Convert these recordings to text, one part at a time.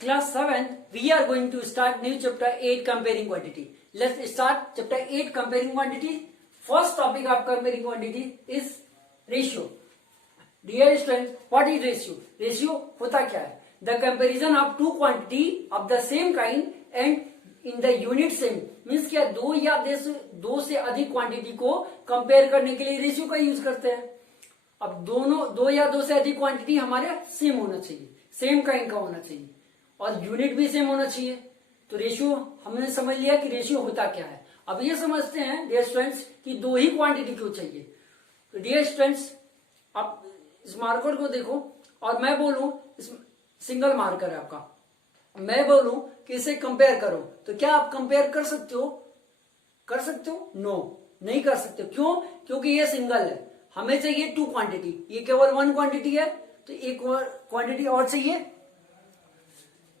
Class 7, we are going to start new chapter 8 comparing quantity. Let's start chapter 8 comparing quantity. First topic of comparing quantity is ratio. Dear students, what is ratio? Ratio होता क्या है? The comparison of two quantity of the same kind and in the unit same. Means क्या, दो से अधिक quantity को compare करने के लिए रेशियो का यूज करते हैं. अब दो से अधिक क्वांटिटी हमारे सेम होना चाहिए, सेम काइंड का होना चाहिए और यूनिट भी सेम होना चाहिए. तो रेशियो हमने समझ लिया कि रेशियो होता क्या है. अब ये समझते हैं डियर स्टूडेंट्स कि दो ही क्वांटिटी क्यों चाहिए. तो डियर स्टूडेंट्स, आप इस मार्कर को देखो और मैं बोलूं, इस सिंगल मार्कर है आपका, मैं बोलूं कि इसे कंपेयर करो, तो क्या आप कंपेयर कर सकते हो? कर सकते हो? नो, नहीं कर सकते. क्यों? क्योंकि ये सिंगल है. हमें चाहिए टू क्वांटिटी, ये केवल वन क्वांटिटी है, तो एक क्वांटिटी और चाहिए.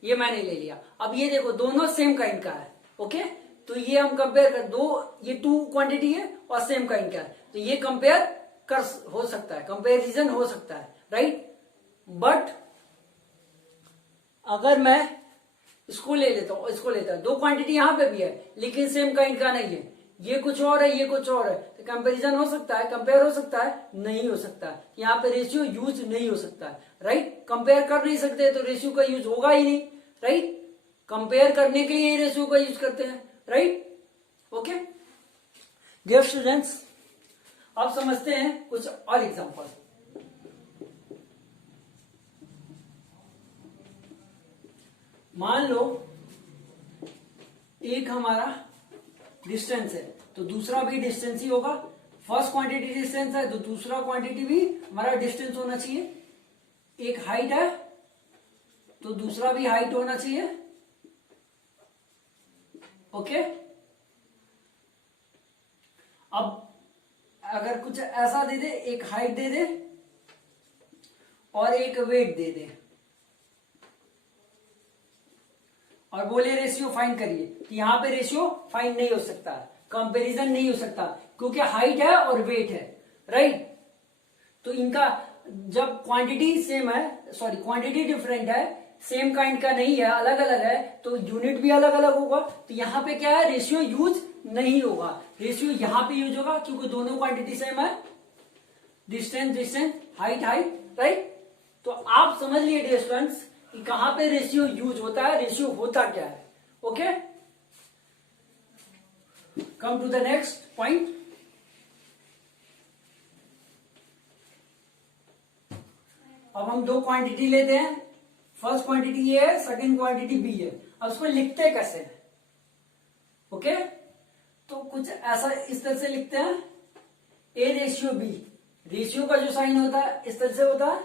ये मैंने ले लिया. अब ये देखो दोनों सेम काइंड का है. ओके, तो ये हम कंपेयर कर दो, ये टू क्वांटिटी है और सेम काइंड का है, तो ये कंपेयर कर हो सकता है, कंपेरिजन हो सकता है, राइट. बट अगर मैं इसको ले लेता हूं, इसको लेता हूं, दो क्वांटिटी यहां पे भी है लेकिन सेम काइंड का नहीं है, ये कुछ और है, ये कुछ और है, तो कंपैरिजन हो सकता है, कंपेयर हो सकता है? नहीं हो सकता है. यहाँ पे रेशियो यूज नहीं हो सकता है, राइट. कंपेयर कर नहीं सकते तो रेशियो का यूज होगा ही नहीं, राइट. कंपेयर करने के लिए रेशियो का यूज करते हैं, राइट. ओके डियर स्टूडेंट्स, अब समझते हैं कुछ और एग्जांपल. मान लो एक हमारा डिस्टेंस है तो दूसरा भी डिस्टेंस ही होगा. फर्स्ट क्वांटिटी डिस्टेंस है तो दूसरा क्वांटिटी भी हमारा डिस्टेंस होना चाहिए. एक हाइट है तो दूसरा भी हाइट होना चाहिए. ओके, अब अगर कुछ ऐसा दे दे, एक हाइट दे दे और एक वेट दे दे और बोले रेशियो फाइंड करिए, तो यहां पे रेशियो फाइंड नहीं हो सकता, कंपैरिजन नहीं हो सकता क्योंकि हाइट है और वेट है, राइट. तो इनका जब क्वांटिटी सेम है, सॉरी क्वांटिटी डिफरेंट है, सेम काइंड का नहीं है, अलग अलग है, तो यूनिट भी अलग अलग होगा. तो यहां पे क्या है, रेशियो यूज नहीं होगा. रेशियो यहां पे यूज होगा क्योंकि दोनों क्वांटिटी सेम है, distance distance, height height, right. तो आप समझ लिए डियर स्टूडेंट्स कि कहां पे रेशियो यूज होता है, रेशियो होता क्या है. Okay, come to the next point. अब हम दो क्वांटिटी लेते हैं, फर्स्ट क्वांटिटी ए है, सेकेंड क्वांटिटी बी है. अब उसको लिखते कैसे हैं? ओके, तो कुछ ऐसा इस तरह से लिखते हैं, ए रेशियो बी. रेशियो का जो साइन होता है इस तरह से होता है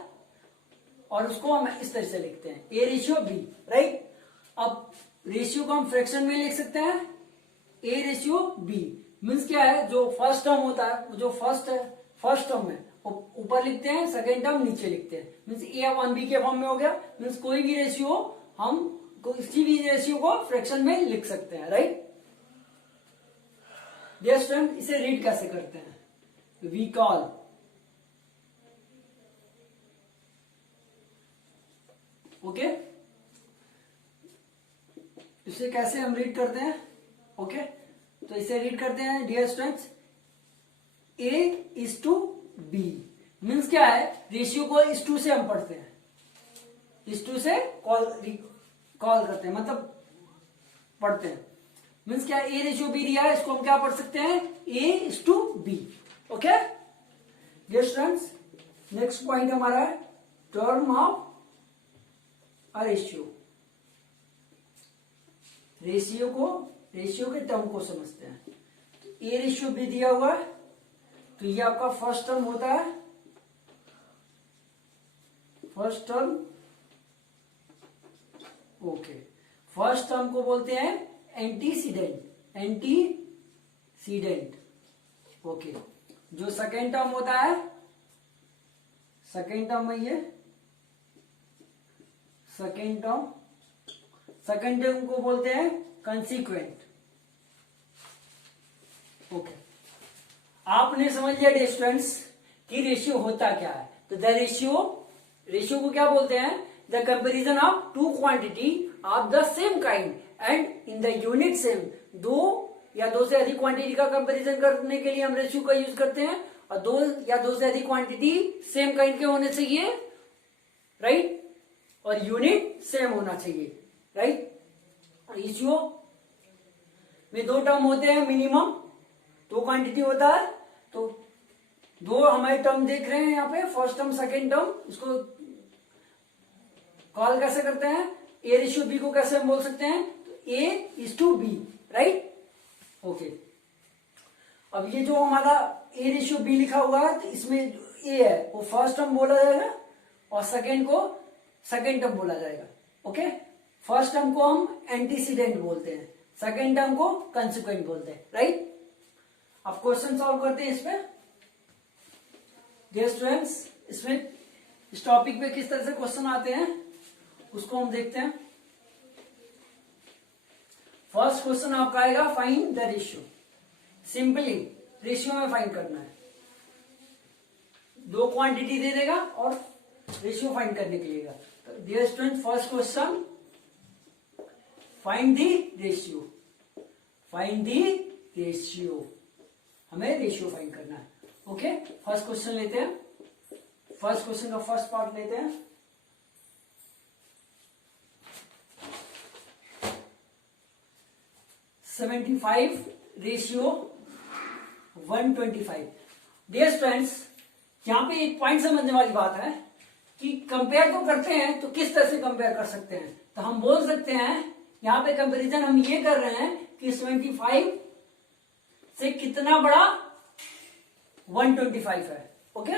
और उसको हम इस तरह से लिखते हैं, ए रेशियो बी, राइट. अब रेशियो को हम फ्रैक्शन में लिख सकते हैं, ए रेशियो बी. मीन्स क्या है, जो फर्स्ट टर्म होता है, जो फर्स्ट टर्म है ऊपर लिखते हैं, सेकेंड टर्म नीचे लिखते हैं. मीन्स ए वन बी के फॉर्म में हो गया. मीन्स कोई भी रेशियो हम किसी भी रेशियो को फ्रैक्शन में लिख सकते हैं, राइट. डियर स्टूडेंट, इसे रीड कैसे करते हैं? वी कॉल ओके, इसे कैसे हम रीड करते हैं? ओके, तो इसे रीड करते हैं dear students, A is to B. Means क्या है, रेशियो को इस टू से हम पढ़ते हैं, इस टू से कॉल करते हैं, मतलब पढ़ते हैं. मीन्स क्या, ए रेशियो बी दिया है, इसको हम क्या पढ़ सकते हैं, A is to B. Okay dear students, next point हमारा है term of a ratio. Ratio के टर्म को समझते हैं. तो ए रेशियो बी दिया हुआ है, तो ये आपका फर्स्ट टर्म होता है, first term. Okay, first term को बोलते हैं एंटीसीडेंट. ओके, जो सेकेंड टर्म होता है, सेकेंड टर्म में ये सेकेंड टर्म को बोलते हैं कंसीक्वेंट. ओके, आपने समझ लिया डियर स्टूडेंट्स कि रेशियो होता क्या है. तो द रेशियो को क्या बोलते हैं? The comparison of two quantity of the same kind and in the unit same. दो या दो से अधिक क्वांटिटी का कंपेरिजन करने के लिए हम रेशियो का यूज करते हैं, और दो या दो से अधिक क्वांटिटी सेम काइंड के होने चाहिए, राइट, और यूनिट सेम होना चाहिए, राइट। रेशियो में दो टर्म होते हैं मिनिमम, दो क्वांटिटी होता है, तो दो हमारे टर्म देख रहे हैं यहाँ पे, फर्स्ट टर्म सेकेंड टर्म, इसको कॉल कैसे करते हैं, ए रेशियो बी को कैसे हम बोल सकते हैं, तो A is to B, right, okay. अब ये जो हमारा ए रेशियो बी लिखा हुआ है, तो इसमें ए है वो फर्स्ट टर्म बोला जाएगा और सेकेंड को सेकेंड टर्म बोला जाएगा, ओके। फर्स्ट टर्म को हम एंटीसीडेंट बोलते हैं, सेकेंड टर्म को कंसिक्वेंट बोलते हैं, राइट। अब क्वेश्चन सॉल्व करते हैं इसमें। डियर स्टूडेंट्स, इसमें इस टॉपिक पे किस तरह से क्वेश्चन आते हैं उसको हम देखते हैं। फर्स्ट क्वेश्चन आपका आएगा find the ratio. Simply ratio में फाइंड करना है, दो क्वांटिटी दे देगा और रेशियो फाइंड करने के लिए। तो dear student, first question find the ratio, find the ratio, हमें रेशियो फाइंड करना है, ओके। फर्स्ट क्वेश्चन लेते हैं, फर्स्ट क्वेश्चन का फर्स्ट पार्ट लेते हैं। $75 रेशियो 125। डियर स्टूडेंट्स, यहां पे एक पॉइंट समझने वाली बात है कि कंपेयर तो करते हैं, तो किस तरह से कंपेयर कर सकते हैं। तो हम बोल सकते हैं यहां पे कंपैरिजन हम ये कर रहे हैं कि 75 से कितना बड़ा 125 है, ओके।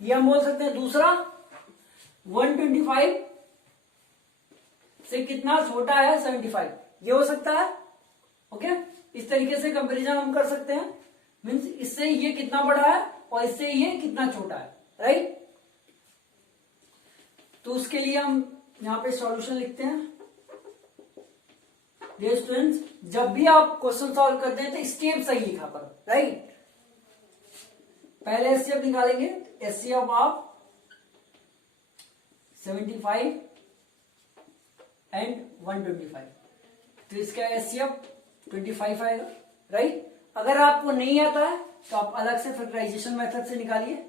ये हम बोल सकते हैं। दूसरा, 125 से कितना छोटा है 75, ये हो सकता है, ओके। इस तरीके से कंपैरिजन हम कर सकते हैं, मीन्स इससे ये कितना बड़ा है और इससे ये कितना छोटा है, राइट। तो उसके लिए हम यहां पे सॉल्यूशन लिखते हैं। डियर स्टूडेंट्स, जब भी आप क्वेश्चन सॉल्व करते हैं तो स्टेप सही लिखा करो, राइट। पहले एचसीएफ निकालेंगे, एचसीएफ ऑफ 75 एंड 125, तो इसका एचसीएफ 25 आएगा, राइट। अगर आपको नहीं आता है तो आप अलग से फैक्टराइजेशन मेथड से निकालिए,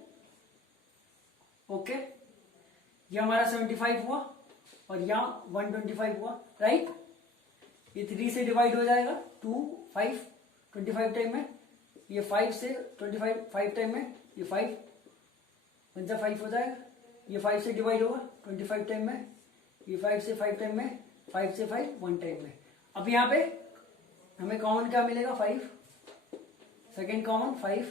ओके। ये हमारा 75 हुआ और यहां 125 हुआ, राइट। ये 3 से डिवाइड हो जाएगा, 2 5 25 टाइम में, ये 5 से 25 5 टाइम में, ये 5 पंजा 5 हो जाएगा, ये 5 से डिवाइड होगा 25 टाइम में, ये 5 से 5 टाइम में, 5 से 5 1 टाइम में। अब यहाँ पे हमें कॉमन क्या मिलेगा 5, सेकेंड कॉमन 5,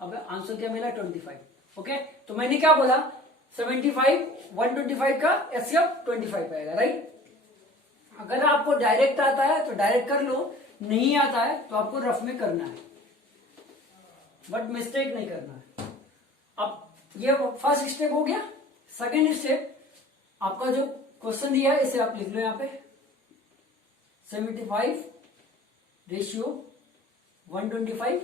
अब आंसर क्या मिला 25, ओके। तो मैंने क्या बोला, 75 125 का एचसीएफ 25 आएगा, राइट। अगर आपको डायरेक्ट आता है तो डायरेक्ट कर लो, नहीं आता है तो आपको रफ में करना है, बट मिस्टेक नहीं करना है। अब ये फर्स्ट स्टेप हो गया। सेकेंड स्टेप, आपका जो क्वेश्चन दिया है इसे आप लिख लो यहाँ पे, 75 रेशियो 125,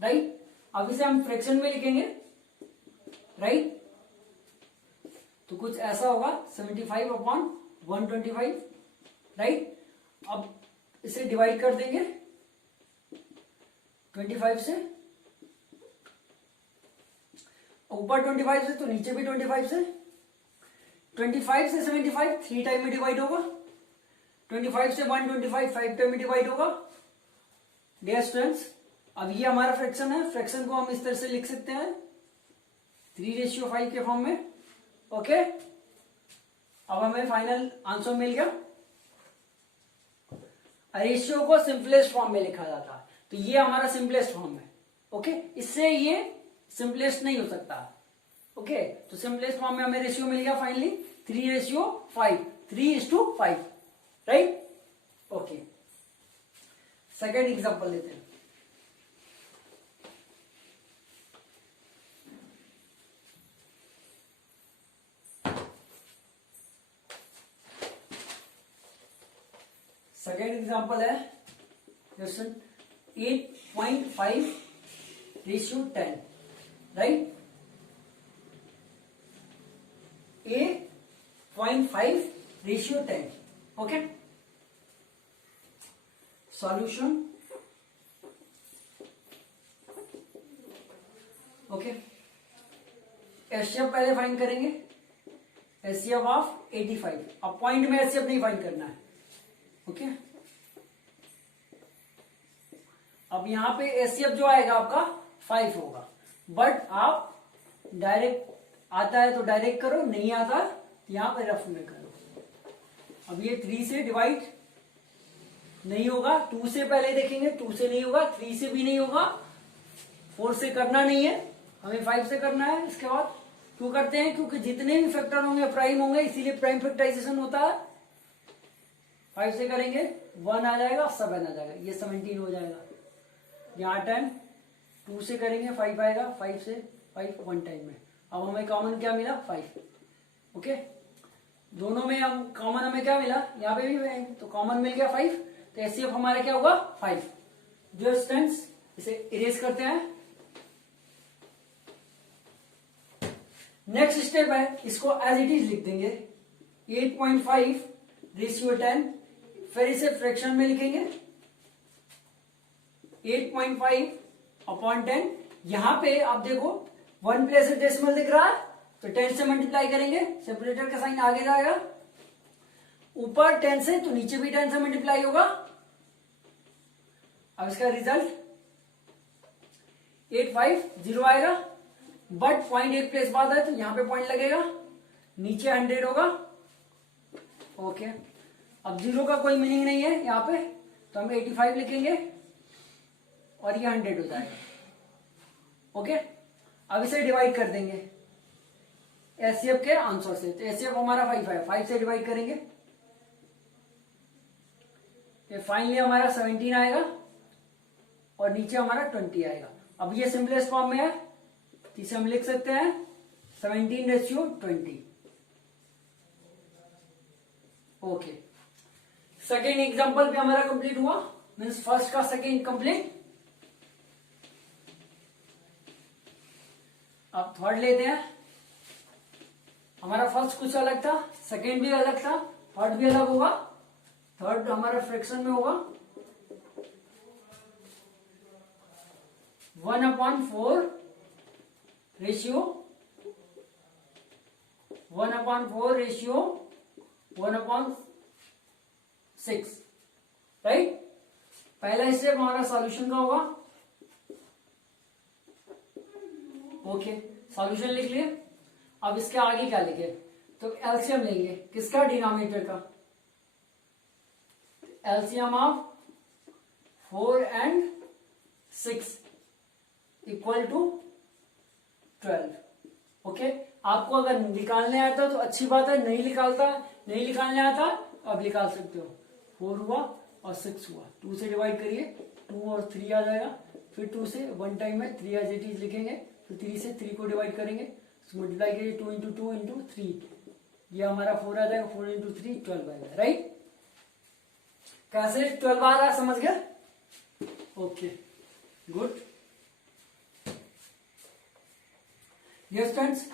राइट। अब इसे हम फ्रैक्शन में लिखेंगे, राइट। तो कुछ ऐसा होगा 75 अपॉन 125, राइट। अब इसे डिवाइड कर देंगे 25 से, ऊपर 25 से तो नीचे भी 25 से, 25 से 75 3 टाइम में डिवाइड होगा, 25 से 125 5 टाइम में डिवाइड होगा। डियर स्टूडेंट्स, अब ये हमारा फ्रैक्शन है, फ्रैक्शन को हम इस तरह से लिख सकते हैं 3:5 के फॉर्म में, ओके। अब हमें फाइनल आंसर मिल गया। रेशियो को सिंपलेस्ट फॉर्म में लिखा जाता है, तो ये हमारा सिंपलेस्ट फॉर्म है, ओके। इससे ये सिंपलेस्ट नहीं हो सकता, ओके। तो सिंपलेस्ट फॉर्म में हमें रेशियो मिल गया finally 3:5, 3:5, right, okay. Second example लेते हैं। सेकेंड एग्जांपल है क्वेश्चन 8.5 रेशियो 10, राइट। ए 0.5:10. Okay. Solution. ओके, एचसीएफ पहले फाइंड करेंगे, एचसीएफ ऑफ 85. अब पॉइंट में एचसीएफ नहीं फाइंड करना है. ओके, अब यहां पे एचसीएफ जो आएगा आपका 5 होगा, बट आप डायरेक्ट आता है तो डायरेक्ट करो, नहीं आता तो यहां पे रफ में करो. अब ये 3 से डिवाइड नहीं होगा, 2 से पहले देखेंगे, 2 से नहीं होगा, 3 से भी नहीं होगा, 4 से करना नहीं है, हमें 5 से करना है. इसके बाद क्यों करते हैं? क्योंकि जितने भी फैक्टर होंगे प्राइम होंगे, इसीलिए प्राइम फैक्टराइजेशन होता है. 5 से करेंगे 1 आ जाएगा, 7 आ जाएगा, ये 17 हो जाएगा. यहाँ 10, 2 से करेंगे 5 आएगा, 5 से 5 1 टाइम में. अब हमें कॉमन क्या मिला? 5. ओके, दोनों में हम कॉमन हमें क्या मिला? यहाँ पे भी तो कॉमन मिल गया 5. तो एचसीएफ हमारा क्या होगा? 5. जो स्टूडेंट्स इसे इरेज करते हैं. नेक्स्ट स्टेप है, इसको एज इट इज लिख देंगे 8.5:10. फिर इसे फ्रैक्शन में लिखेंगे 8.5/10. यहां पे आप देखो 1 प्लेस डेसिमल दिख रहा है, तो 10 से मल्टीप्लाई करेंगे, सेपरेटर का साइन आगे जाएगा. ऊपर 10 से तो नीचे भी 10 से मल्टीप्लाई होगा. अब इसका रिजल्ट 850 आएगा, बट पॉइंट एक प्लेस बाद है तो यहां पे पॉइंट लगेगा, नीचे 100 होगा. ओके, अब 0 का कोई मीनिंग नहीं है यहां पे, तो हम 85 लिखेंगे और ये 100 हो जाएगा. ओके, अब इसे डिवाइड कर देंगे एचसीएफ के आंसर से. तो एचसीएफ हमारा 5 है, 5 से डिवाइड करेंगे, ये फाइनली हमारा 17 आएगा और नीचे हमारा 20 आएगा. अब ये सिंपलेस्ट फॉर्म में है, तो इसे हम लिख सकते हैं 17:20. ओके, सेकेंड एग्जांपल भी हमारा कंप्लीट हुआ, मीन्स फर्स्ट का सेकेंड कंप्लीट. अब थर्ड लेते हैं. हमारा फर्स्ट कुछ अलग था, सेकेंड भी अलग था, थर्ड भी अलग होगा. थर्ड हमारा फ्रैक्शन में होगा 1/4 रेशियो 1/4 राइट. पहला स्टेप हमारा सॉल्यूशन का होगा. ओके, सॉल्यूशन लिख लिए. अब इसके आगे क्या लिखे? तो एलसीएम लेंगे, किसका? डिनोमिनेटर का. LCM of 4 and 6 equal to 12. Okay, आपको अगर निकालने आता तो अच्छी बात है, नहीं निकालने आता अब निकाल सकते हो. 4 हुआ और 6 हुआ, 2 से डिवाइड करिए, 2 और 3 आ जाएगा. फिर 2 से 1 टाइम में 3 एज इट इज लिखेंगे, फिर 3 से 3 को डिवाइड करेंगे, मल्टीप्लाई करिए 2 × 2 × 3, ये हमारा 4 आ जाएगा. 4 × 3 12 आएगा. राइट, कैसे 12 आ रहा है समझ गया? Okay, good. यस फ्रेंड्स,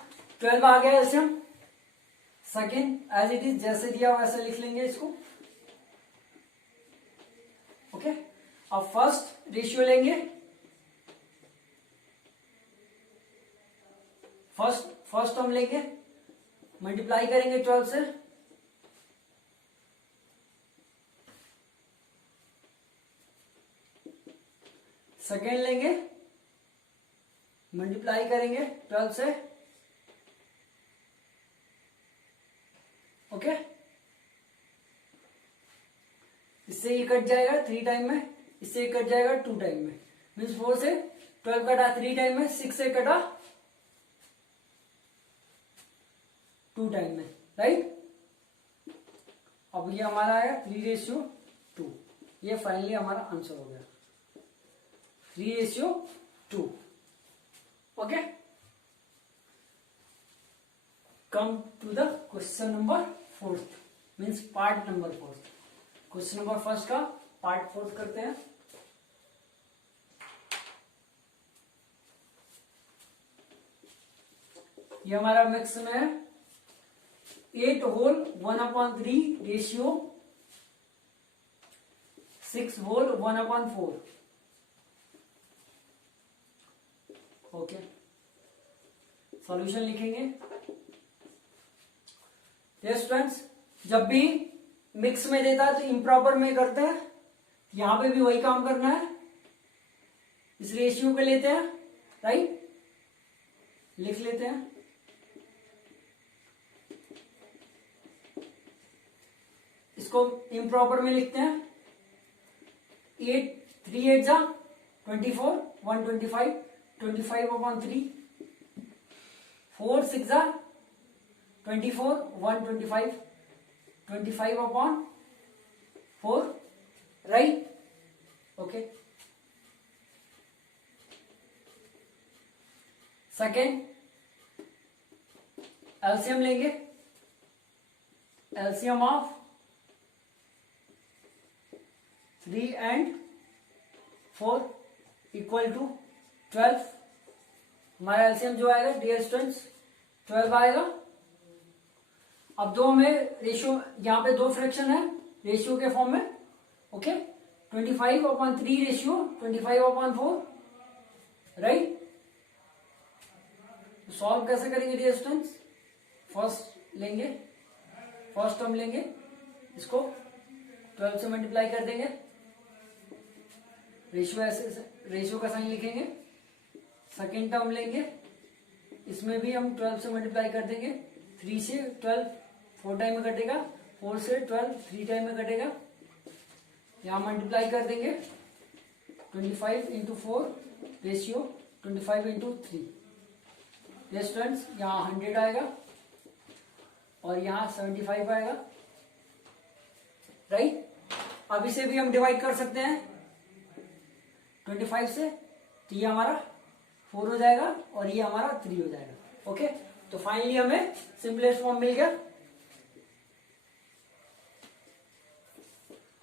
12 आ गया. ऐसे हम सेकेंड एज इट इज जैसे दिया वैसे लिख लेंगे इसको. ओके, अब फर्स्ट रेशियो लेंगे. फर्स्ट हम लेंगे, मल्टीप्लाई करेंगे 12 से. सेकेंड लेंगे, मल्टीप्लाई करेंगे 12 से. ओके, इससे ये कट जाएगा 3 टाइम में, इससे ये कट जाएगा 2 टाइम में, मीन्स 4 से 12 कटा 3 टाइम में, 6 से कटा 2 टाइम में. राइट, अब ये हमारा आया 3:2. ये फाइनली हमारा आंसर हो गया 3:2. Okay, come to the question number 4, means part number 4. Question number first का पार्ट 4 करते हैं. ये हमारा मैक्स में है 8 whole 1/3 ratio 6 whole 1/4। Okay, solution लिखेंगे। यस स्टूडेंट्स, जब भी मिक्स में देता है तो इम्प्रॉपर में करते हैं, यहां पे भी वही काम करना है, इस रेशियो पे लेते हैं, राइट, लिख लेते हैं। इसको इम्प्रॉपर में लिखते हैं। 8 3 8 जा 24 125 25/3 4 6 जा 24 125 25/4, राइट। ओके, सेकेंड एलसीएम लेंगे। LCM of 3 and 4 equal to 12। हमारा एलसीएम जो आएगा डियर स्टूडेंट्स 12 आएगा। अब दो में रेशियो, यहां पे दो फ्रैक्शन है रेशियो के फॉर्म में। Okay, 25/3 ratio 25/4, right. सॉल्व कैसे करेंगे डियर स्टूडेंट्स? फर्स्ट लेंगे, फर्स्ट टर्म लेंगे, इसको 12 से मल्टीप्लाई कर देंगे, रेशियो ऐसे रेशियो का साइन लिखेंगे। सेकेंड टर्म लेंगे, इसमें भी हम 12 से मल्टीप्लाई कर देंगे। 3 से 12 4 टाइम में कटेगा, 4 से 12 3 टाइम में कटेगा। यहां मल्टीप्लाई कर देंगे 25 इंटू 4 रेशियो 25 इंटू 3। ये स्टूडेंट्स यहाँ 100 आएगा और यहाँ 75 आएगा, राइट। अब इसे भी हम डिवाइड कर सकते हैं 25 से, तो ये हमारा 4 हो जाएगा और ये हमारा 3 हो जाएगा। ओके, तो फाइनली हमें सिंपलेस्ट फॉर्म मिल गया।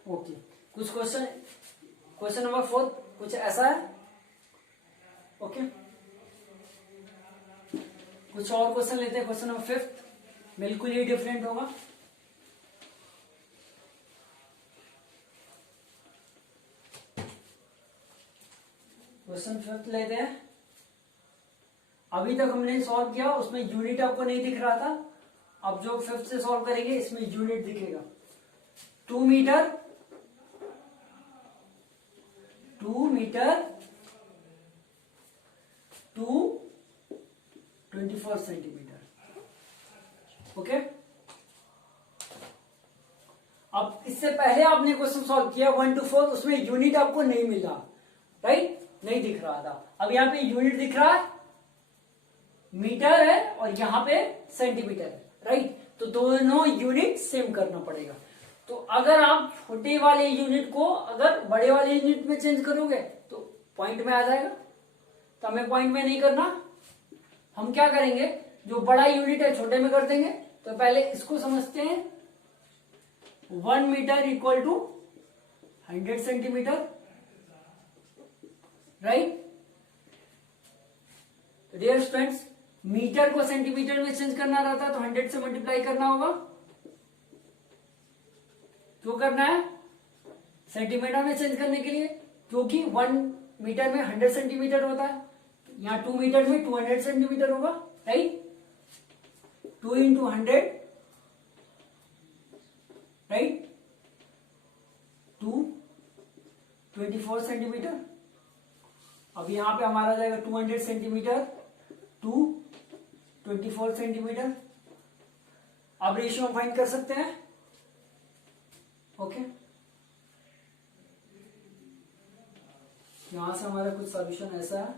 ओके, कुछ क्वेश्चन नंबर 4 कुछ ऐसा है। ओके, कुछ और क्वेश्चन लेते हैं। क्वेश्चन नंबर 5 बिल्कुल ही डिफरेंट होगा। क्वेश्चन 5 लेते हैं। अभी तक हमने सॉल्व किया उसमें यूनिट आपको नहीं दिख रहा था, अब जो 5 से सॉल्व करेंगे इसमें यूनिट दिखेगा। 2 मीटर 2 24 सेंटीमीटर। ओके, अब इससे पहले आपने क्वेश्चन सॉल्व किया 1 to 4, उसमें यूनिट आपको नहीं मिल रहा, राइट, नहीं दिख रहा था। अब यहां पे यूनिट दिख रहा है, मीटर है और यहां पे सेंटीमीटर है, राइट। तो दोनों यूनिट सेम करना पड़ेगा। तो अगर आप छोटे वाले यूनिट को अगर बड़े वाले यूनिट में चेंज करोगे तो पॉइंट में आ जाएगा, तो हमें पॉइंट में नहीं करना। हम क्या करेंगे, जो बड़ा यूनिट है छोटे में कर देंगे। तो पहले इसको समझते हैं। 1 metre equal to 100 centimetre, right. Dear students, metre को सेंटीमीटर में चेंज करना रहता है तो 100 से मल्टीप्लाई करना होगा। क्यों करना है? सेंटीमीटर में चेंज करने के लिए, क्योंकि 1 मीटर में 100 सेंटीमीटर होता है, यहाँ 2 मीटर में 200 सेंटीमीटर होगा, राइट। 2 into 100, right, 2 24 centimetre. अब यहां पे हमारा जाएगा 200 सेंटीमीटर 2 24 सेंटीमीटर। अब रेशियो फाइंड कर सकते हैं। ओके, यहां से हमारा कुछ सॉल्यूशन ऐसा है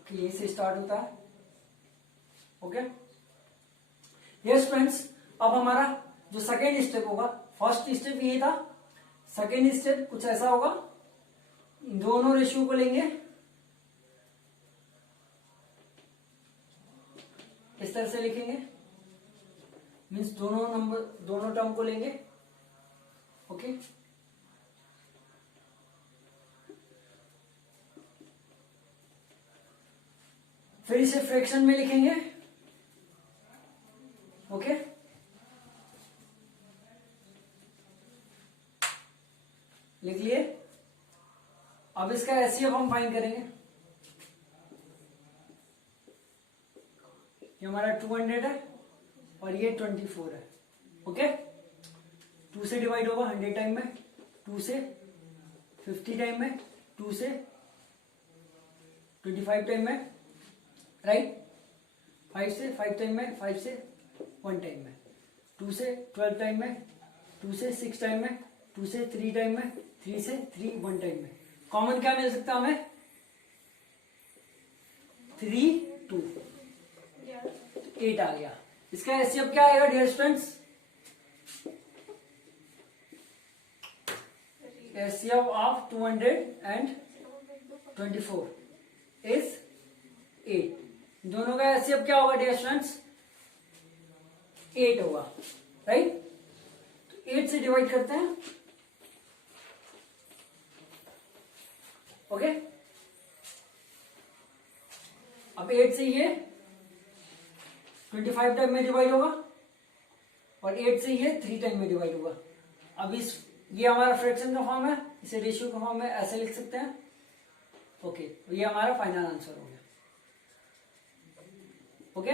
कि यहीं से स्टार्ट होता है। ओके, यस फ्रेंड्स, अब हमारा जो सेकेंड स्टेप होगा, फर्स्ट स्टेप ये था, सेकेंड स्टेप कुछ ऐसा होगा। इन दोनों रेशियो को लेंगे, इस तरह से लिखेंगे, मीन्स दोनों टर्म को लेंगे। ओके, फिर इसे फ्रैक्शन में लिखेंगे। ओके, लिख लिए। अब इसका एचसीएफ हम फाइंड करेंगे। ये हमारा 200 है और ये 24 है। ओके, 2 से डिवाइड होगा 100 टाइम में, 2 से 50 टाइम में, 2 से 25 टाइम में, राइट, 5 से 5 टाइम में, 5 से 1 टाइम में, 2 से 12 टाइम में, 2 से 6 टाइम में, 2 से 3 टाइम में, 3 से 3 1 टाइम में। कॉमन क्या मिल सकता है हमें? 3 2, 8 आ गया। इसका एचसीएफ क्या आएगा dear students? HCF of 224 is 8। दोनों का एचसीएफ क्या होगा डियर स्टूडेंट्स? 8 होगा, राइट। तो 8 से डिवाइड करते हैं। ओके, अब 8 से ये 25 टाइम में डिवाइड होगा और 8 से ये 3 टाइम में डिवाइड होगा। अब ये हमारा फ्रैक्शन का फॉर्म है, इसे रेशियो का फॉर्म में ऐसे लिख सकते हैं। ओके, तो ये हमारा फाइनल आंसर हो गया। ओके,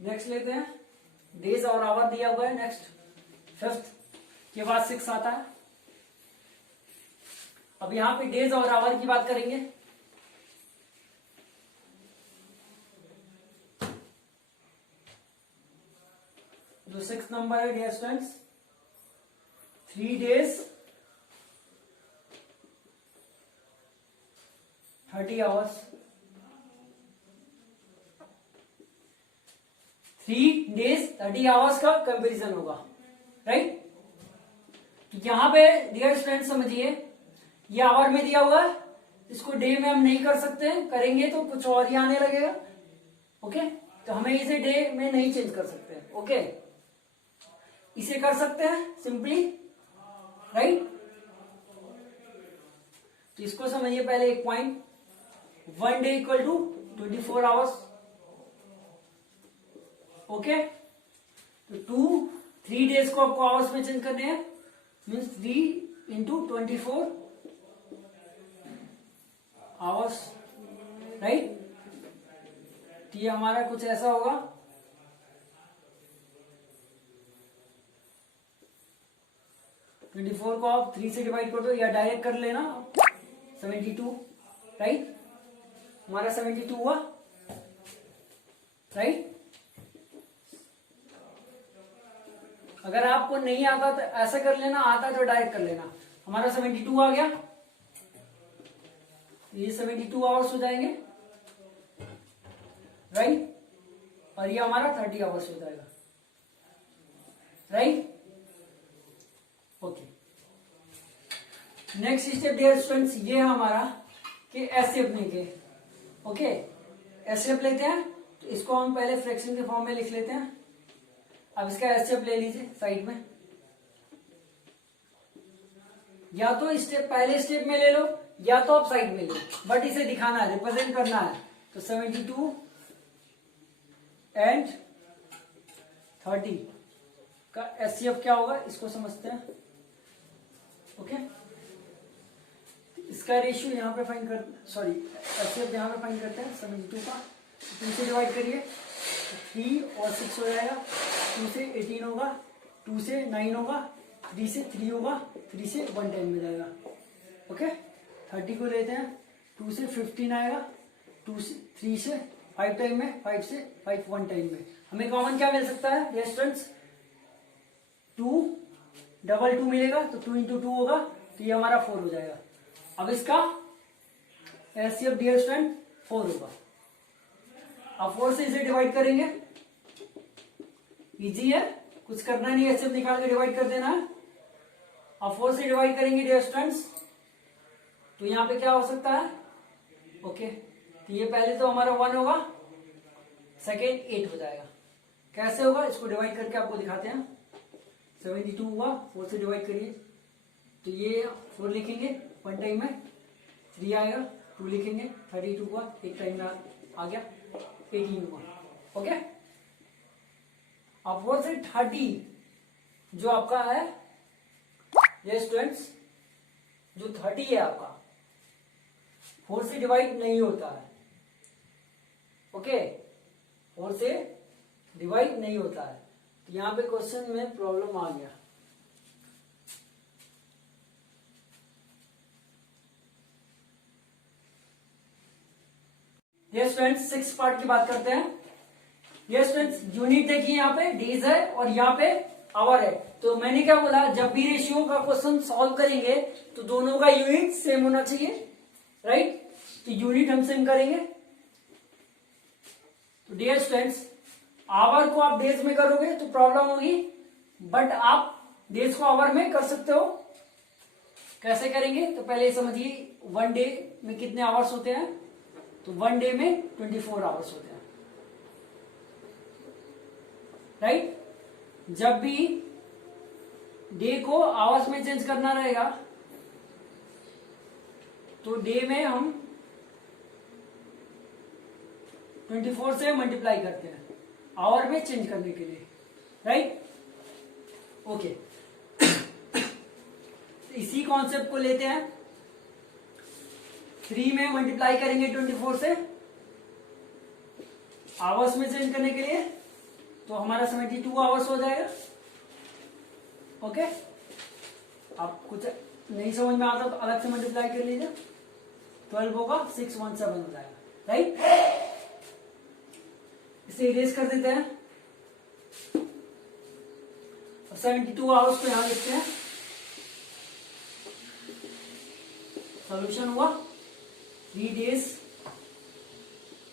नेक्स्ट लेते हैं। डेज और आवर दिया हुआ है। नेक्स्ट 5th के बाद 6 आता है। अब यहां पे डेज और आवर की बात करेंगे। जो 6th नंबर है dear students, 3 days 30 hours, 3 days 30 hours का कंपैरिजन होगा, राइट। तो यहां पे डियर स्टूडेंट समझिए, ये आवर में दिया हुआ है, इसको डे में हम नहीं कर सकते, करेंगे तो कुछ और ही आने लगेगा। ओके, तो हमें इसे डे में नहीं चेंज कर सकते। ओके, इसे कर सकते हैं सिंपली, राइट। तो इसको समझिए पहले एक point. 1 day equal to 24 hours. Okay, तो 3 days को आपको आवर्स में चेंज करने हैं, मीन्स 3 into 24 आवर्स, राइट। तो ये हमारा कुछ ऐसा होगा। ट्वेंटी 24 को आप 3 से डिवाइड कर दो या डायरेक्ट कर लेना, 72, राइट। हमारा 72 हुआ, राइट। अगर आपको नहीं आता तो ऐसा कर लेना, आता तो डायरेक्ट कर लेना। हमारा 72 आ गया, ये 72 आवर्स हो जाएंगे, राइट। और ये हमारा 30 आवर्स हो जाएगा, right. Okay, next step dear students, ये हमारा कि एचसीएफ लेंगे। ओके, एचसीएफ लेते हैं तो इसको हम पहले फ्रैक्शन के फॉर्म में लिख लेते हैं। अब इसका एचसीएफ ले लीजिए साइड में, या तो स्टेप पहले स्टेप में ले लो या तो आप साइड में लो, बट इसे दिखाना है, रिप्रेजेंट करना है। तो 72 एंड 30 का एचसीएफ क्या होगा, इसको समझते हैं। ओके, इसका रेशियो यहां पे फाइंड कर, सॉरी एचसीएफ यहां पे फाइंड करते हैं 72 का। 2 से डिवाइड करिए, 3 और 6 हो जाएगा, 2 से 18 होगा, 2 से 9 होगा, 3 से 3 होगा, 3 से 1 टाइम में जाएगा। ओके, 30 को लेते हैं, 2 से 15 आएगा, 3 से 5 टाइम में, 5 से 5 1 टाइम में। हमें कॉमन क्या मिल सकता है डियर स्टूडेंट्स? 2 डबल 2 मिलेगा, तो 2 into 2 होगा, तो ये हमारा 4 हो जाएगा। अब इसका एचसीएफ डियर स्टूडेंट 4 होगा। अब 4 से इसे डिवाइड करेंगे, इजी है, कुछ करना नहीं, एचसीएफ निकाल के डिवाइड कर देना है। अब 4 से डिवाइड करेंगे डियर स्टूडेंट्स, तो यहां पे क्या हो सकता है? ओके, तो ये पहले तो हमारा 1 होगा, सेकेंड 8 हो जाएगा। कैसे होगा इसको डिवाइड करके आपको दिखाते हैं। 72 हुआ, 4 से डिवाइड करिए, तो ये 4 लिखेंगे 1 टाइम में, 3 आएगा, 2 लिखेंगे, 32 हुआ, 1 टाइम में आ गया, 18 हुआ। ओके, अब 4 से 30 जो आपका है ये स्टूडेंट्स, जो 30 है आपका 4 से डिवाइड नहीं होता है। ओके, 4 से डिवाइड नहीं होता है, तो यहां पे क्वेश्चन में प्रॉब्लम आ गया। ये स्टूडेंट्स 6 पार्ट की बात करते हैं। ये स्टूडेंट्स यूनिट देखिए, यहाँ पे डेज है और यहाँ पे आवर है। तो मैंने क्या बोला, जब भी रेशियो का क्वेश्चन सॉल्व करेंगे तो दोनों का यूनिट सेम होना चाहिए, राइट। तो यूनिट हम सेम करेंगे। तो डियर स्टूडेंट्स, आवर को आप डेज में करोगे तो प्रॉब्लम होगी, बट आप डेज को आवर में कर सकते हो। कैसे करेंगे तो पहले समझिए, 1 डे में कितने आवर्स होते हैं, तो 1 डे में 24 आवर्स होते हैं, राइट। जब भी डे को आवर्स में चेंज करना रहेगा तो डे में हम 24 से मल्टीप्लाई करते हैं आवर में चेंज करने के लिए, राइट। ओके, इसी कॉन्सेप्ट को लेते हैं, 3 में मल्टीप्लाई करेंगे 24 से आवर्स में चेंज करने के लिए, तो हमारा 72 आवर्स हो जाएगा। ओके, आप कुछ नहीं समझ में आता तो अलग से मल्टीप्लाई कर लीजिए, 12 होगा 617 हो जाएगा, राइट। इसे इरेज कर देते हैं। अब 72 आवर्स को यहां लिखते हैं। सॉल्यूशन हुआ 3 डेज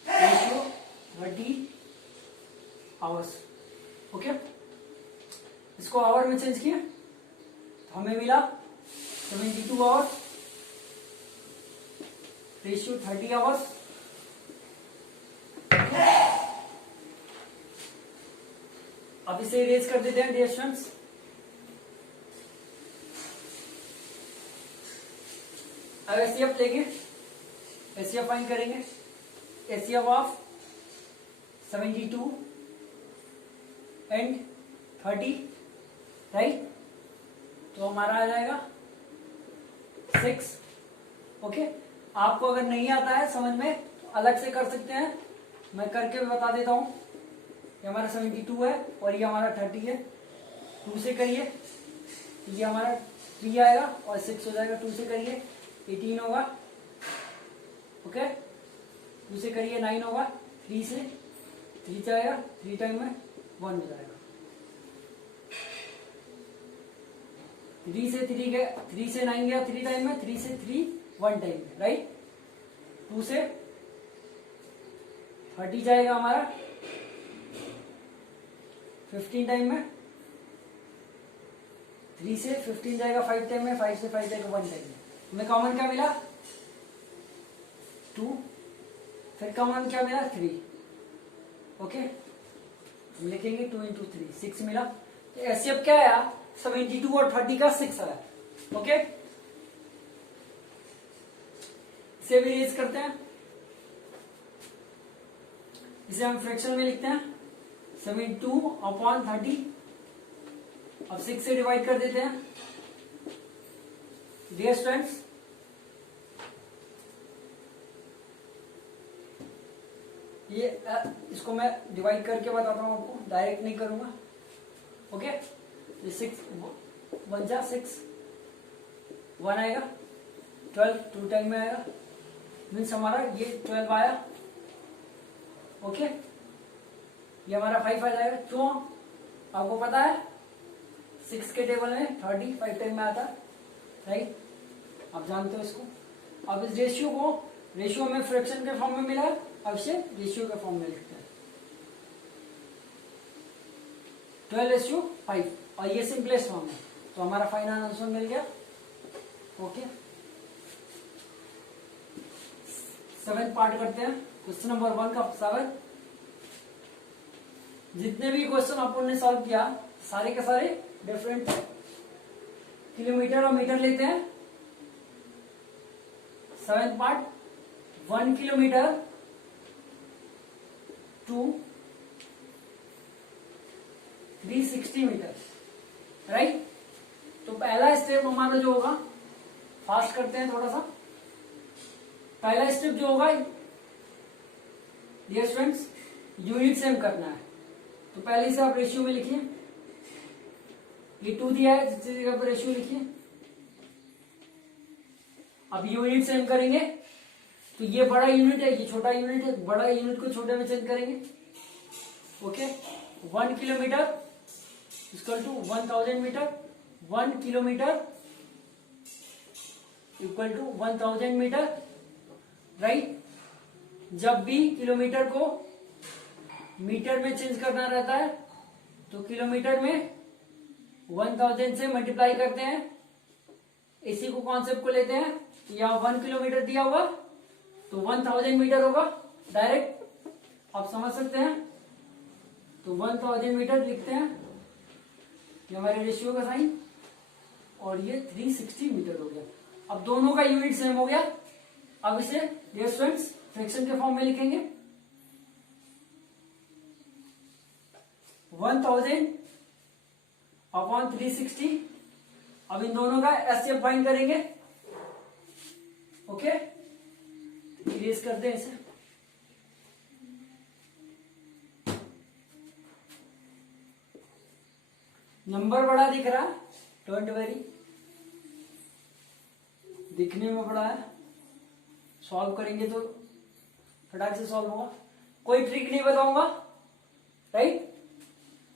रेशियो 30 आवर्स। ओके, इसको आवर में चेंज किया तो हमें मिला 72 आवर्स रेशियो 30 आवर्स। अब इसे इरेज कर देते हैं डियर स्टूडेंट्स। अब एचसीएफ लेंगे, एचसीएफ फाइंड करेंगे, एचसीएफ ऑफ 72 एंड 30, राइट। तो हमारा आ जाएगा 6। ओके, आपको अगर नहीं आता है समझ में तो अलग से कर सकते हैं, मैं करके भी बता देता हूं। ये हमारा 72 है और ये हमारा 30 है, 2 से करिए, ये हमारा 3 आएगा और 6 हो जाएगा, 2 से करिए 18 होगा। ओके, 2 से करिए 9 होगा, 3 से 3 जाएगा, 3 टाइम में 1 हो जाएगा। 3 से 3 गया, 3 से 9 गया 3 टाइम में, 3 से 3 1 टाइम में, राइट। 2 से 30 जाएगा हमारा 15 टाइम में, 3 से 15 जाएगा 5 टाइम में, 5 से 5 जाएगा 1 टाइम में। हमें कॉमन क्या मिला 2, फिर कॉमन क्या मिला 3। ओके, हम लिखेंगे 2 into 3 6 मिला। तो एचसीएफ क्या आया, 72 और 30 का 6 आया। ओके, इसे भी रेज करते हैं, इसे हम फ्रैक्शन में लिखते हैं 72/30। अब 6 से डिवाइड कर देते हैं डियर स्टूडेंट्स। ये इसको मैं डिवाइड करके बताता हूं आपको, डायरेक्ट नहीं करूंगा। ओके, ये 6 1 जा 6 1 आएगा, 12 2 टाइम में आएगा, मीन्स हमारा ये 12 आया। ओके, ये हमारा 5 आ जाएगा। क्यों, आपको पता है 6 के टेबल में 30 5 टाइम में आता है, राइट, आप जानते हो इसको। अब इस रेशियो को, रेशियो में फ्रैक्शन के फॉर्म में मिला है, अब इसे रेशियो के फॉर्म में लिखते हैं 12:5 और ये सिंपलेस्ट फॉर्म है, तो हमारा फाइनल आंसर मिल गया। ओके, 7 पार्ट करते हैं। क्वेश्चन नंबर 1 का 7। जितने भी क्वेश्चन अपन ने सॉल्व किया सारे के सारे डिफरेंट थे। किलोमीटर और मीटर लेते हैं। 7 part, 1 kilometre to 360 metre, right. तो पहला स्टेप हमारा जो होगा, फास्ट करते हैं थोड़ा सा। पहला स्टेप जो होगा डियर स्टूडेंट्स, यूनिट सेम करना है। तो पहले से आप रेशियो में लिखिए, ये 2 दिया है, जिसकी जगह पर रेशियो लिखिए। अब यूनिट सेम करेंगे, तो ये बड़ा यूनिट है, ये छोटा यूनिट है, बड़ा यूनिट को छोटे में चेंज करेंगे। Okay, 1 kilometre equal to 1000 metre, 1 kilometre equal to 1000 metre, right. जब भी किलोमीटर को मीटर में चेंज करना रहता है तो किलोमीटर में 1000 से मल्टीप्लाई करते हैं, इसी को कॉन्सेप्ट को लेते हैं। तो यहाँ 1 किलोमीटर दिया हुआ तो 1000 मीटर होगा, डायरेक्ट आप समझ सकते हैं। तो 1000 मीटर लिखते हैं, ये हमारे रेशियो का साइन, और ये 360 मीटर हो गया। अब दोनों का यूनिट सेम हो गया। अब इसे डियर स्टूडेंट्स फ्रैक्शन के फॉर्म में लिखेंगे। 1000 अपॉन 360। अब इन दोनों का एचसीएफ फाइंड करेंगे। ओके, इरेज कर दें इसे। नंबर बड़ा दिख रहा है, डोंट वरी, दिखने में बड़ा है, सॉल्व करेंगे तो फटाक से सॉल्व होगा। कोई ट्रिक नहीं बताऊंगा, राइट।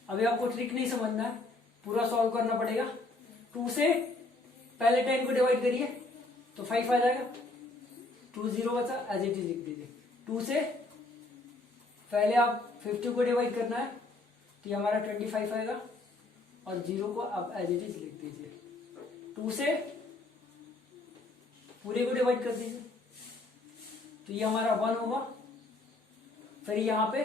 अभी आपको ट्रिक नहीं समझना है, पूरा सॉल्व करना पड़ेगा। 2 से पहले 10 को डिवाइड करिए तो 5 आ जाएगा, 2 0 बचा, एज इट इज लिख दीजिए। 2 से पहले आप 50 को डिवाइड करना है तो ये हमारा 25 आएगा, और 0 को आप एज इट इज लिख दीजिए। 2 से पूरे को डिवाइड कर दीजिए तो ये हमारा 1 होगा। फिर यहाँ पे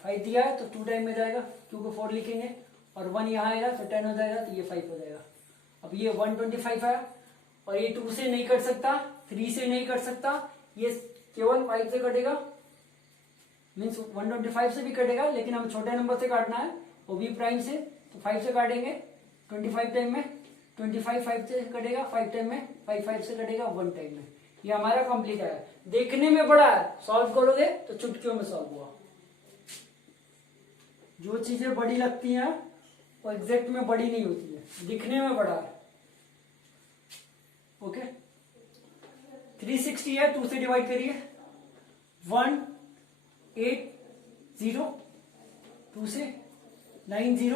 5 दिया है तो 2 टाइम में जाएगा, 2 को 4 लिखेंगे, और 1 यहाँ आएगा तो 10 हो जाएगा, तो ये 5 हो जाएगा। अब ये 125 है, और ये 2 से नहीं कट सकता, 3 से नहीं कट सकता, ये केवल 5 से कटेगा, मीन्स 125 से भी कटेगा, लेकिन हमें छोटे नंबर से काटना है, वो भी प्राइम से, तो 5 से काटेंगे 25 टाइम में, 25 5 से कटेगा 5 टाइम में, 5 5 से कटेगा 1 टाइम में। ये हमारा कंप्लीट है। देखने में बड़ा है, सॉल्व करोगे तो चुटकियों में सॉल्व हुआ। जो चीजें बड़ी लगती हैं वो एग्जैक्ट में बड़ी नहीं होती है, दिखने में बड़ा है। ओके, 360 है, 2 से डिवाइड करिए, 180, 2 से 90,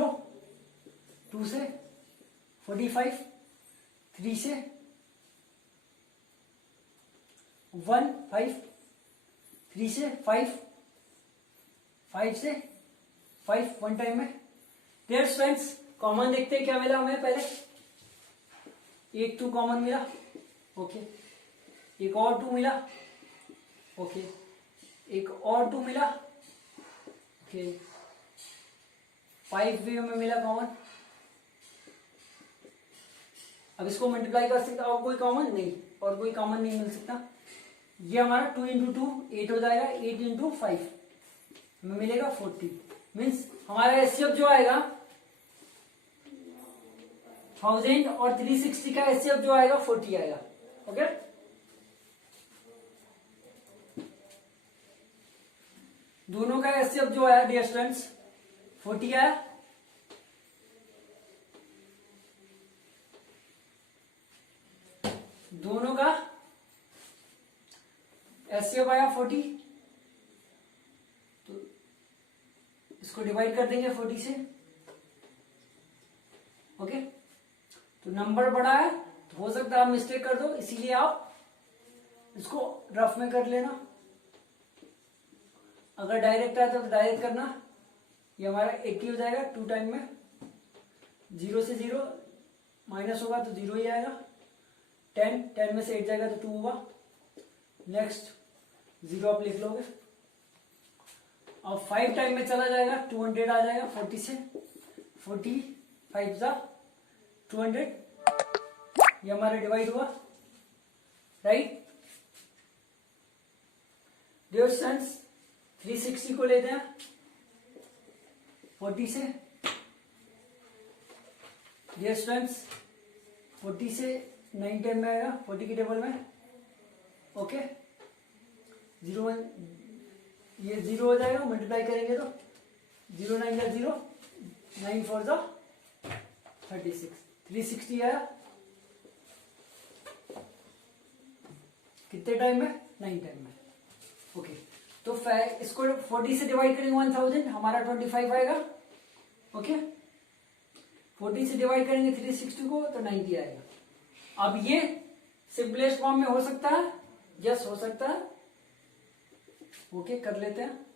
2 से 45, 3 से 1 5, 3 से 5, 5 से 5 1 टाइम में। डियर स्टूडेंट्स, कॉमन देखते हैं क्या मिला हमें। पहले एक 2 कॉमन मिला, ओके, एक और 2 मिला, ओके, एक और 2 मिला, ओके, 5 भी हमें मिला कॉमन। अब इसको मल्टीप्लाई कर सकता और कोई कॉमन नहीं, और कोई कॉमन नहीं मिल सकता। ये हमारा 2 इंटू 2 8 हो जाएगा, 8 इंटू 5 हमें मिलेगा 40। मीन्स हमारा एचसीएफ जो आएगा 1000 और 360 का एचसीएफ जो आएगा 40 आएगा। ओके, दोनों का एचसीएफ जो आया डियर स्टूडेंट्स 40 आया। दोनों का एचसीएफ आया 40, तो इसको डिवाइड कर देंगे 40 से। ओके, तो नंबर बड़ा है तो हो सकता है आप मिस्टेक कर दो, इसीलिए आप इसको रफ में कर लेना। अगर डायरेक्ट आता तो डायरेक्ट करना। ये हमारा 80 हो जाएगा 2 टाइम में, 0 से 0 माइनस होगा तो 0 ही आएगा। 10 में से 8 जाएगा तो 2 होगा। नेक्स्ट 0 आप लिख लोगे। अब 5 टाइम में चला जाएगा 200 आ जाएगा 40 से, 40 5 जा 200, ये हमारा डिवाइड हुआ, राइट। डियर स्टूडेंट्स 360 को लेते हैं 40 से, डियर स्टूडेंट्स 40 से 9 10 में आएगा 40 की टेबल में, ओके 0 ये 0 हो जाएगा, मल्टीप्लाई करेंगे तो 0 9 या 0 9 4 जा 36 360 आया कितने टाइम में 9 टाइम में, ओके तो इसको 40 से डिवाइड करेंगे 1000 हमारा 25 आएगा, ओके 40 से डिवाइड करेंगे 360 को तो 90 आएगा। अब ये सिंपलेस्ट फॉर्म में हो सकता है, यस हो सकता है, ओके कर लेते हैं।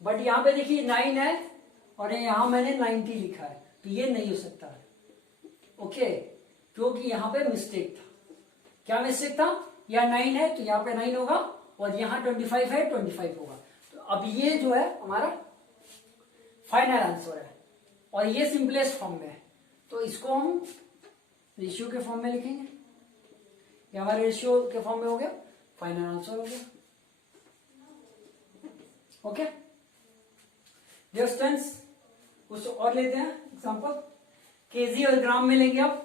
बट यहां पे देखिए 9 है और यहां मैंने 90 लिखा है तो ये नहीं हो सकता है, ओके क्योंकि यहां पे मिस्टेक था। क्या मिस्टेक था, यहाँ 9 है तो यहाँ पे 9 होगा और यहाँ 25 है 25 होगा। तो अब ये जो है हमारा फाइनल आंसर है और ये सिंपलेस्ट फॉर्म में है तो इसको हम रेशियो के फॉर्म में लिखेंगे, ये हमारे रेशियो के फॉर्म में हो गया, फाइनल आंसर हो गया, ओके डियर स्टूडेंट्स। कुछ और लेते हैं एग्जांपल, केजी और ग्राम में लेंगे। अब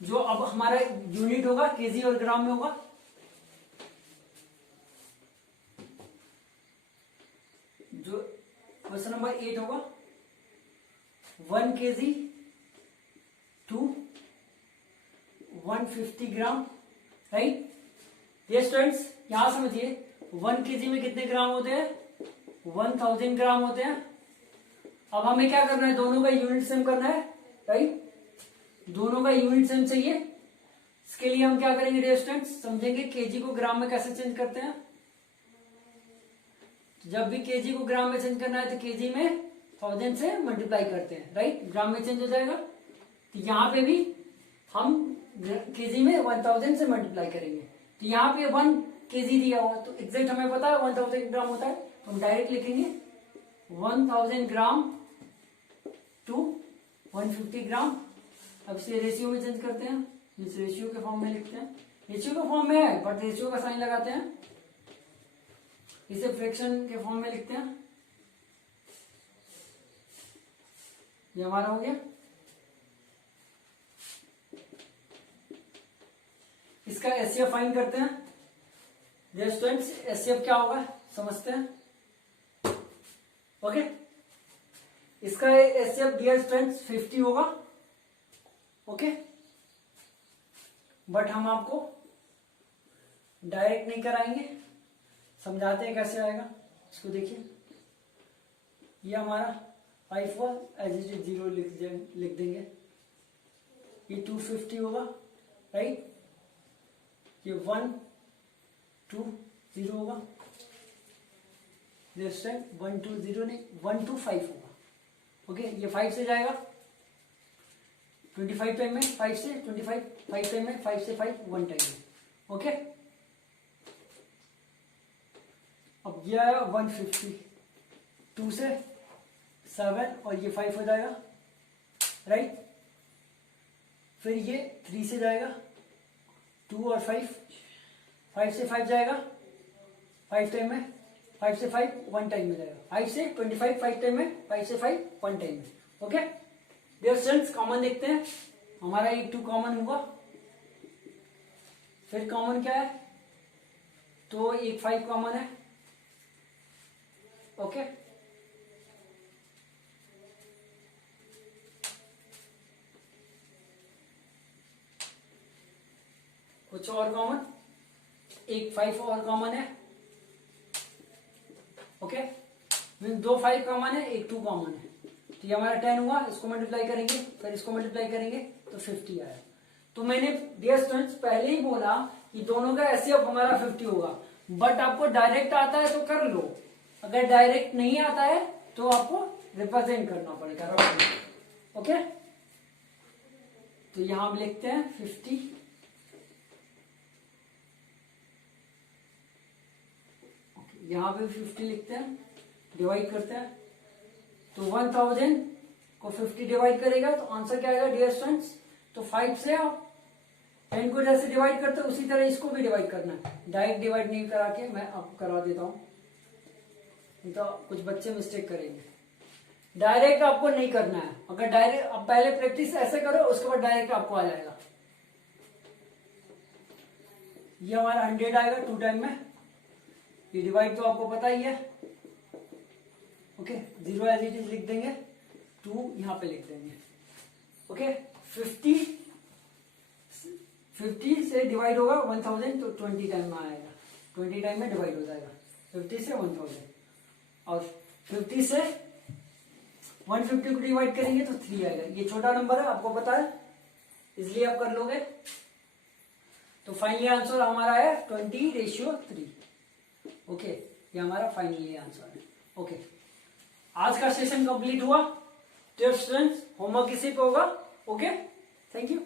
जो अब हमारा यूनिट होगा केजी और ग्राम में होगा, जो क्वेश्चन नंबर 8 होगा 1 kg टू 150 ग्राम, राइट। ये स्टूडेंट्स यहां समझिए 1 kg में कितने ग्राम होते हैं, 1000 ग्राम होते हैं। अब हमें क्या करना है, दोनों का यूनिट सेम करना है, राइट, दोनों का यूनिट सेम चाहिए। इसके लिए हम क्या करेंगे डियर स्टूडेंट्स, समझेंगे केजी को ग्राम में कैसे चेंज करते हैं। जब भी केजी को ग्राम में चेंज करना है तो केजी में 1000 से मल्टीप्लाई करते हैं, राइट, ग्राम में चेंज हो जाएगा। तो यहाँ पे भी हम केजी में 1000 से मल्टीप्लाई करेंगे। तो यहाँ पे 1 केजी दिया हुआ तो एग्जैक्ट हमें पता है 1000 ग्राम होता है, तो हम डायरेक्ट लिखेंगे 1000 ग्राम टू 150 ग्राम। अब इसे रेशियो में चेंज करते हैं, इस रेशियो के फॉर्म में लिखते हैं, रेशियो के फॉर्म में है बट रेशियो का साइन लगाते हैं, इसे फ्रैक्शन के फॉर्म में लिखते हैं। ये हमारा हो गया। इसका एचसीएफ फाइंड करते हैं डियर स्टूडेंट्स। एचसीएफ क्या होगा समझते हैं, ओके। इसका एचसीएफ डियर स्टूडेंट्स 50 होगा, ओके। बट हम आपको डायरेक्ट नहीं कराएंगे, समझाते हैं कैसे आएगा। इसको देखिए, ये हमारा 5 हुआ, एज इट इज 0 लिख देंगे। ये 250 होगा, राइट, ये 1 2 0 होगा, 1 2 0 नहीं 1 2 5 होगा, ओके। ये 5 से जाएगा 25 टाइम में, 5 से 25 5 टाइम में, 5 से 5 1 टाइम में, ओके। अब ये आया 150, 2 से 7 और ये 5 हो जाएगा, राइट। फिर ये 3 से जाएगा 2 और 5, 5 से 5 जाएगा 5 टाइम में, 5 से 5 1 टाइम में जाएगा, 5 से 25 5 टाइम में, 5 से 5 1 टाइम में, ओके। डियर स्टूडेंट्स कॉमन देखते हैं, हमारा ये 2 कॉमन हुआ, फिर कॉमन क्या है, तो एक 5 कॉमन है, ओके। कुछ और कॉमन, एक 5 और कॉमन है, ओके। मीन 2 5 कॉमन है, एक 2 कॉमन है, तो ये हमारा 10 हुआ। इसको मल्टीप्लाई करेंगे, फिर इसको मल्टीप्लाई करेंगे तो 50 आया। तो मैंने डियर स्टूडेंट्स पहले ही बोला कि दोनों का एचसीएफ हमारा 50 होगा, बट आपको डायरेक्ट आता है तो कर लो, अगर डायरेक्ट नहीं आता है तो आपको रिप्रेजेंट करना पड़ेगा, ओके। तो यहां हम लिखते हैं 50, यहां पे 50 लिखते हैं, डिवाइड करते हैं, तो 1000 को 50 डिवाइड करेगा तो आंसर क्या आएगा डियर स्टूडेंट्स, तो 5 से आप 10 को जैसे डिवाइड करते हैं उसी तरह इसको भी डिवाइड करना है। डायरेक्ट डिवाइड नहीं करा के मैं आपको करा देता हूँ, नहीं तो कुछ बच्चे मिस्टेक करेंगे। डायरेक्ट आपको नहीं करना है, अगर डायरेक्ट आप पहले प्रैक्टिस ऐसे करो उसके बाद डायरेक्ट आपको आ जाएगा। ये हमारा 100 आएगा 2 टाइम में, ये डिवाइड तो आपको पता ही है। ओके, 0 एज इट इज लिख देंगे, 2 यहां पे लिख देंगे। ओके, 50 से डिवाइड होगा 1000 तो 20 टाइम में आएगा, 20 टाइम में डिवाइड हो जाएगा 50 से 1000। और 50 से 150 को डिवाइड करेंगे तो 3 आएगा। ये छोटा नंबर है, आपको पता है, इसलिए आप कर लोगे। तो फाइनली आंसर हमारा है 20:3। ओके, ये हमारा फाइनली आंसर है। ओके, आज का सेशन कंप्लीट हुआ। तो स्टूडेंट्स, होमवर्क इसी पे होगा। Okay, thank you.